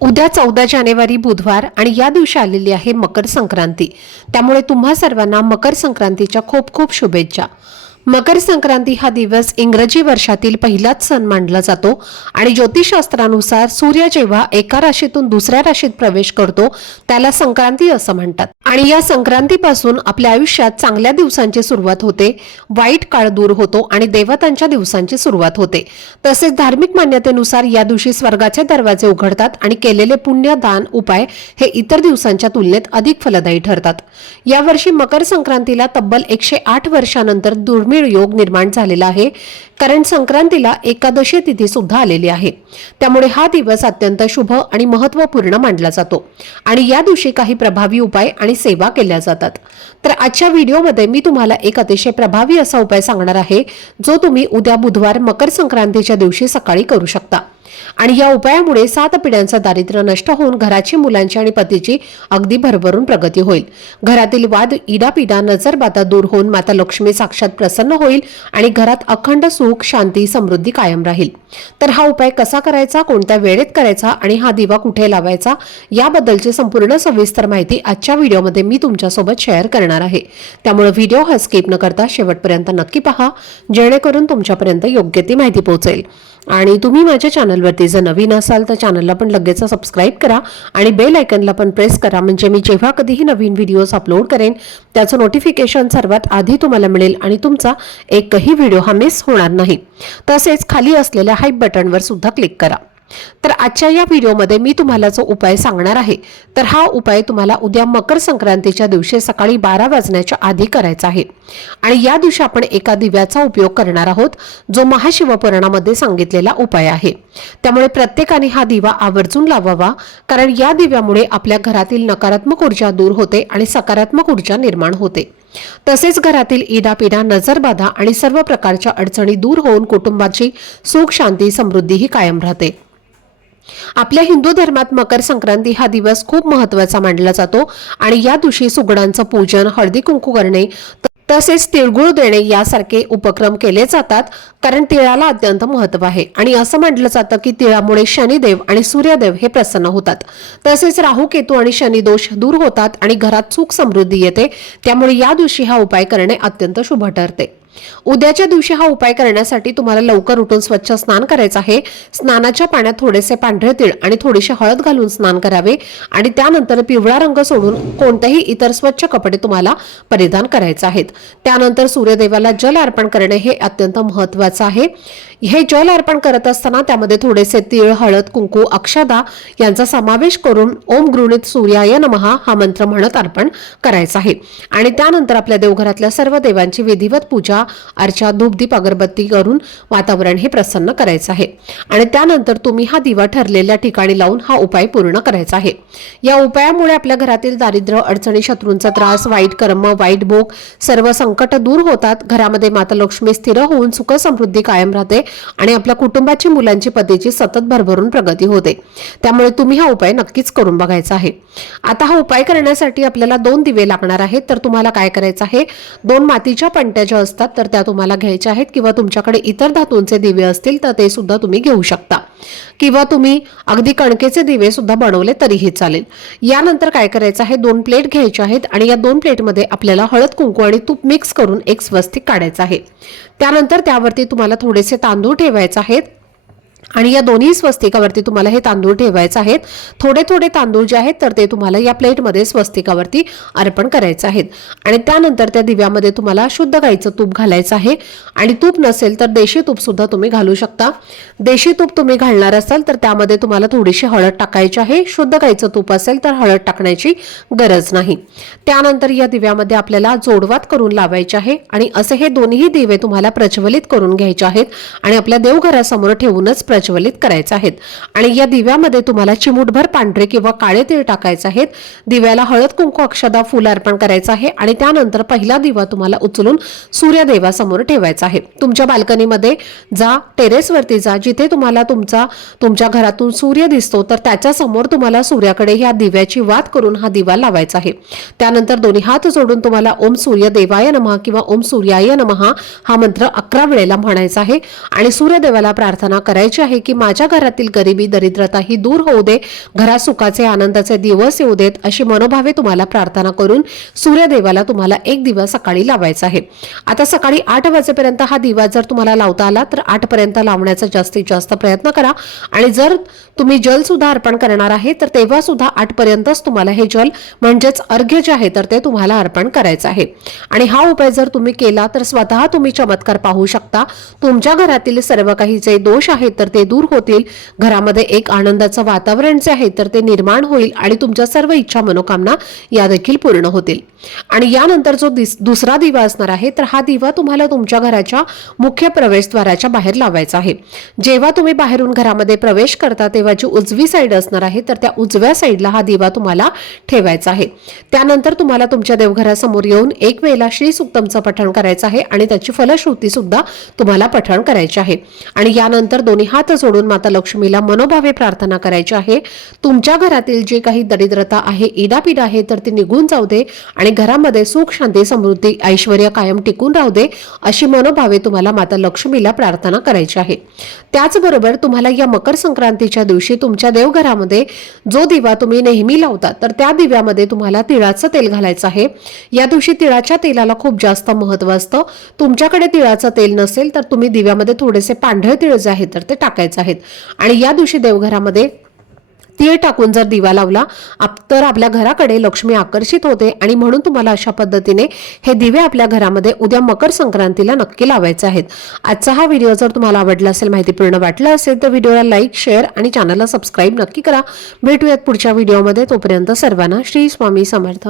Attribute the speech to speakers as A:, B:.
A: उद्या चौदा जानेवारी बुधवार आणि या दिवशी आलेली आहे मकर संक्रांती. त्यामुळे तुम्हा सर्वांना मकर संक्रांतीच्या खूप खूप शुभेच्छा. मकर संक्रांती हा दिवस इंग्रजी वर्षातील पहिलाच सण मानला जातो आणि ज्योतिषशास्त्रानुसार सूर्य जेव्हा एका राशीतून दुसऱ्या राशीत प्रवेश करतो त्याला संक्रांती असं म्हणतात. आणि या संक्रांतीपासून आपल्या आयुष्यात चांगल्या दिवसांची सुरुवात होते वाईट काळ दूर होतो आणि देवतांच्या दिवसांची सुरुवात होते. तसेच धार्मिक मान्यतेनुसार या दिवशी स्वर्गाचे दरवाजे उघडतात आणि केलेले पुण्य दान उपाय हे इतर दिवसांच्या तुलनेत अधिक फलदायी ठरतात. यावर्षी मकर संक्रांतीला तब्बल एकशे आठ वर्षानंतर दुर्मिळ योग निर्माण झालेला आहे. कारण संक्रांतीला एकादशी तिथी सुद्धा आलेली आहे. त्यामुळे हा दिवस अत्यंत शुभ आणि महत्त्वपूर्ण मानला जातो. आणि या दिवशी काही प्रभावी उपाय आणि सेवा केल्या जातात. तर आजच्या व्हिडिओमध्ये मी तुम्हाला एक अतिशय प्रभावी असा उपाय सांगणार आहे जो तुम्ही उद्या बुधवार मकर संक्रांतीच्या दिवशी सकाळी करू शकता. आणि या उपायामुळे सात पिढ्यांचं दारिद्र्य नष्ट होऊन घराची मुलांची आणि पतीची अगदी भरभरून प्रगती होईल. घरातील वाद इडापिडा नजरबाता दूर होऊन माता लक्ष्मी साक्षात प्रसन्न होईल आणि घरात अखंड सुख शांती समृद्धी कायम राहील. तर हा उपाय कसा करायचा कोणत्या वेळेत करायचा आणि हा दिवा कुठे लावायचा याबद्दलची संपूर्ण सविस्तर माहिती आजच्या व्हिडिओमध्ये मी तुमच्यासोबत शेअर करणार आहे. त्यामुळे व्हिडिओ हा स्किप न करता शेवटपर्यंत नक्की पहा जेणेकरून तुमच्यापर्यंत योग्य ती माहिती पोहोचेल. आणि तुम्ही माझ्या चॅनलवरती जर नवीन असाल तर चॅनलला पण लगेच सबस्क्राईब करा आणि बेल आयकनला पण प्रेस करा. म्हणजे मी जेव्हा कधीही नवीन व्हिडिओज अपलोड करेन त्याचं नोटिफिकेशन सर्वात आधी तुम्हाला मिळेल आणि तुमचा एकही व्हिडिओ हा मिस होणार नाही. तसेच खाली असलेल्या हाईप बटनवर सुद्धा क्लिक करा. तर आजच्या या व्हिडिओमध्ये मी तुम्हाला जो उपाय सांगणार आहे तर हा उपाय तुम्हाला उद्या मकर संक्रांतीच्या दिवशी सकाळी बारा वाजण्याच्या आधी करायचा आहे. आणि या दिवशी आपण एका दिव्याचा उपयोग करणार आहोत जो महाशिवपुराणामध्ये सांगितलेला उपाय आहे. त्यामुळे प्रत्येकाने हा दिवा आवर्जून लावावा कारण या दिव्यामुळे आपल्या घरातील नकारात्मक ऊर्जा दूर होते आणि सकारात्मक ऊर्जा निर्माण होते. तसेच घरातील इडापिडा नजरबाधा आणि सर्व प्रकारच्या अडचणी दूर होऊन कुटुंबाची सुख शांती समृद्धीही कायम राहते. आपल्या हिंदू धर्मात मकर संक्रांती हा दिवस खूप महत्त्वाचा मानला जातो आणि या दिवशी सुगडांचं पूजन हळदी कुंकू करणे तसेच तिळगुळ देणे यासारखे उपक्रम केले जातात कारण तिळाला अत्यंत महत्त्व आहे. आणि असं म्हटलं जातं की तिळामुळे शनिदेव आणि सूर्यदेव हे प्रसन्न होतात. तसेच राहू केतू आणि शनिदोष दूर होतात आणि घरात सुख समृद्धी येते. त्यामुळे या दिवशी हा उपाय करणे अत्यंत शुभ ठरते. उद्याच्या दिवशी हा उपाय करण्यासाठी तुम्हाला लवकर उठून स्वच्छ स्नान करायचं आहे. स्नानाच्या पाण्यात थोडेसे पांढरे तीळ आणि थोडीशी हळद घालून स्नान करावे आणि त्यानंतर पिवळा रंग सोडून कोणतेही इतर स्वच्छ कपडे तुम्हाला परिधान करायचे आहेत. त्यानंतर सूर्यदेवाला जल अर्पण करणे हे अत्यंत महत्वाचं आहे. हे जल अर्पण करत असताना त्यामध्ये थोडेसे तीळ हळद कुंकू अक्षदा यांचा समावेश करून ओम गृणित सूर्याय नमहा हा मंत्र म्हणत अर्पण करायचा आहे. आणि त्यानंतर आपल्या देवघरातल्या सर्व देवांची विधिवत पूजा अर्चा धूपदीप अगरबत्ती करून वातावरण हे प्रसन्न करायचं आहे. आणि त्यानंतर तुम्ही हा दिवा ठरलेल्या ठिकाणी लावून हा उपाय पूर्ण करायचा आहे. या उपायामुळे आपल्या घरातील दारिद्र्य अडचणी शत्रूंचा त्रास वाईट कर्म वाईट भोग सर्व संकट दूर होतात. घरामध्ये माता लक्ष्मी स्थिर होऊन सुख समृद्धी कायम राहते. आणि आपल्या कुटुंबाची मुलांची पतीची सतत भरभरून प्रगती होते. त्यामुळे तुम्ही हा उपाय नक्कीच करून बघायचा आहे. आता हा उपाय करण्यासाठी आपल्याला दोन दिवे लागणार आहेत. तर तुम्हाला काय करायचं आहे? दोन मातीच्या पणत्या ज्या असतात तर त्या तुम्हाला घ्यायच्या आहेत किंवा तुमच्याकडे इतर धातूंचे दिवे असतील तर ते सुद्धा तुम्ही घेऊ शकता. किंवा तुम्ही अगदी कणकेचे दिवे सुद्धा बनवले तरीही चालेल. यानंतर काय करायचं आहे? दोन प्लेट घ्यायचे आहेत आणि या दोन प्लेटमध्ये आपल्याला हळद कुंकू आणि तूप मिक्स करून एक स्वस्तिक काढायचं आहे. त्यानंतर त्यावरती तुम्हाला थोडेसे तांदूळ ठेवायचे आहेत. आणि या दोन्ही स्वस्तिकावरती तुम्हाला हे तांदूळ ठेवायचे आहेत. थोडे थोडे तांदूळ जे आहेत तर ते तुम्हाला या प्लेटमध्ये स्वस्तिकावरती अर्पण करायचे आहेत. आणि त्यानंतर त्या दिव्यामध्ये तुम्हाला शुद्ध गाईचं तूप घालायचं आहे. आणि तूप नसेल तर देशी तूप सुद्धा तुम्ही घालू शकता. देशी तूप तुम्ही घालणार असाल तर त्यामध्ये तुम्हाला थोडीशी हळद टाकायची आहे. शुद्ध गाईचं तूप असेल तर हळद टाकण्याची गरज नाही. त्यानंतर या दिव्यामध्ये आपल्याला जोडवात करून लावायचे आहे. आणि असे हे दोन्ही दिवे तुम्हाला प्रज्वलित करून घ्यायचे आहेत. आणि आपल्या देवघरासमोर ठेवूनच प्रज्वलित करायचे आहेत. आणि या दिव्यामध्ये तुम्हाला चिमूटभर पांढरे किंवा काळे तीळ टाकायचे आहेत. दिव्याला हळद कुंकू अक्षदा फुल अर्पण करायचं आहे. आणि त्यानंतर पहिला दिवा तुम्हाला उचलून सूर्यदेवासमोर ठेवायचा आहे. तुमच्या बाल्कनीमध्ये जा टेरेसवरती जा जिथे तुम्हाला तुमचा तुमच्या घरातून सूर्य दिसतो तर त्याच्यासमोर तुम्हाला सूर्याकडे ह्या दिव्याची वाद करून हा दिवा लावायचा आहे. त्यानंतर दोन्ही हात जोडून तुम्हाला ओम सूर्य देवाय नमः किंवा ओम सूर्याय नमः हा मंत्र अकरा वेळेला म्हणायचा आहे. आणि सूर्यदेवाला प्रार्थना करायची आहे की माझ्या घरातील गरिबी दरिद्रता ही दूर होऊ दे घरात सुखाचे आनंदाचे दिवस येऊ देत अशी मनोभावे तुम्हाला प्रार्थना करून सूर्यदेवाला तुम्हाला एक दिवा सकाळी लावायचा आहे. आता सकाळी आठ वाजेपर्यंत हा दिवा जर तुम्हाला लावता आला तर आठ पर्यंत लावण्याचा जास्तीत जास्त प्रयत्न करा. आणि जर तुम्ही जल सुद्धा अर्पण करणार आहे तर तेव्हा सुद्धा आठ पर्यंतच तुम्हाला हे जल म्हणजेच अर्घ्य जे आहे तर ते तुम्हाला अर्पण करायचं आहे. आणि हा उपाय जर तुम्ही केला तर स्वतः तुम्ही चमत्कार पाहू शकता. तुमच्या घरातील सर्व काही जे दोष आहेत तर ते दूर होतील. घरामध्ये एक आनंदाचं वातावरण जे आहे तर ते निर्माण होईल आणि तुमच्या सर्व इच्छा मनोकामना या देखील पूर्ण होतील. आणि यानंतर जो दिस- दुसरा दिवा असणार आहे तर हा दिवा तुम्हाला तुमच्या घराच्या मुख्य प्रवेशद्वाराच्या बाहेर लावायचा आहे. जेव्हा तुम्ही बाहेरून घरामध्ये प्रवेश करता तेव्हा जी उजवी साईड असणार आहे तर त्या उजव्या साईडला हा दिवा तुम्हाला ठेवायचा आहे. त्यानंतर तुम्हाला तुमच्या देवघरासमोर येऊन एक वेळेला श्री सुक्तमचं पठण करायचं आहे आणि त्याची फलश्रुती सुद्धा तुम्हाला पठण करायची आहे. आणि यानंतर दोन्ही हात जोडून माता लक्ष्मीला मनोभावे प्रार्थना करायची आहे. तुमच्या घरातील जे काही दरिद्रता आहे इडापीड आहे तर ती निघून जाऊ दे आणि घरामध्ये सुख शांती समृद्धी ऐश्वर कायम टिकून राहू दे अशी मनोभावे तुम्हाला माता लक्ष्मीला प्रार्थना करायची आहे. त्याचबरोबर तुम्हाला या मकर संक्रांतीच्या दिवशी तुमच्या देवघरामध्ये जो दिवा तुम्ही नेहमी लावता तर त्या दिव्यामध्ये तुम्हाला तिळाचं तेल घालायचं आहे. या दिवशी तिळाच्या तेलाला खूप जास्त महत्त्व असतं. तुमच्याकडे तिळाचं तेल नसेल तर तुम्ही दिव्यामध्ये थोडेसे पांढरे तिळ जे आहेत तर ते टाकायचे आहेत. आणि या दिवशी देवघरामध्ये तीळ टाकून जर दिवा लावला तर आपल्या घराकडे लक्ष्मी आकर्षित होते आणि म्हणून तुम्हाला अशा पद्धतीने हे दिवे आपल्या घरामध्ये उद्या मकर संक्रांतीला नक्की लावायचे आहेत. आजचा हा व्हिडिओ जर तुम्हाला आवडला असेल माहितीपूर्ण वाटला असेल तर व्हिडिओला लाईक शेअर आणि चॅनलला सबस्क्राईब नक्की करा. भेटूयात पुढच्या व्हिडिओमध्ये. तोपर्यंत सर्वांना श्री स्वामी समर्थ.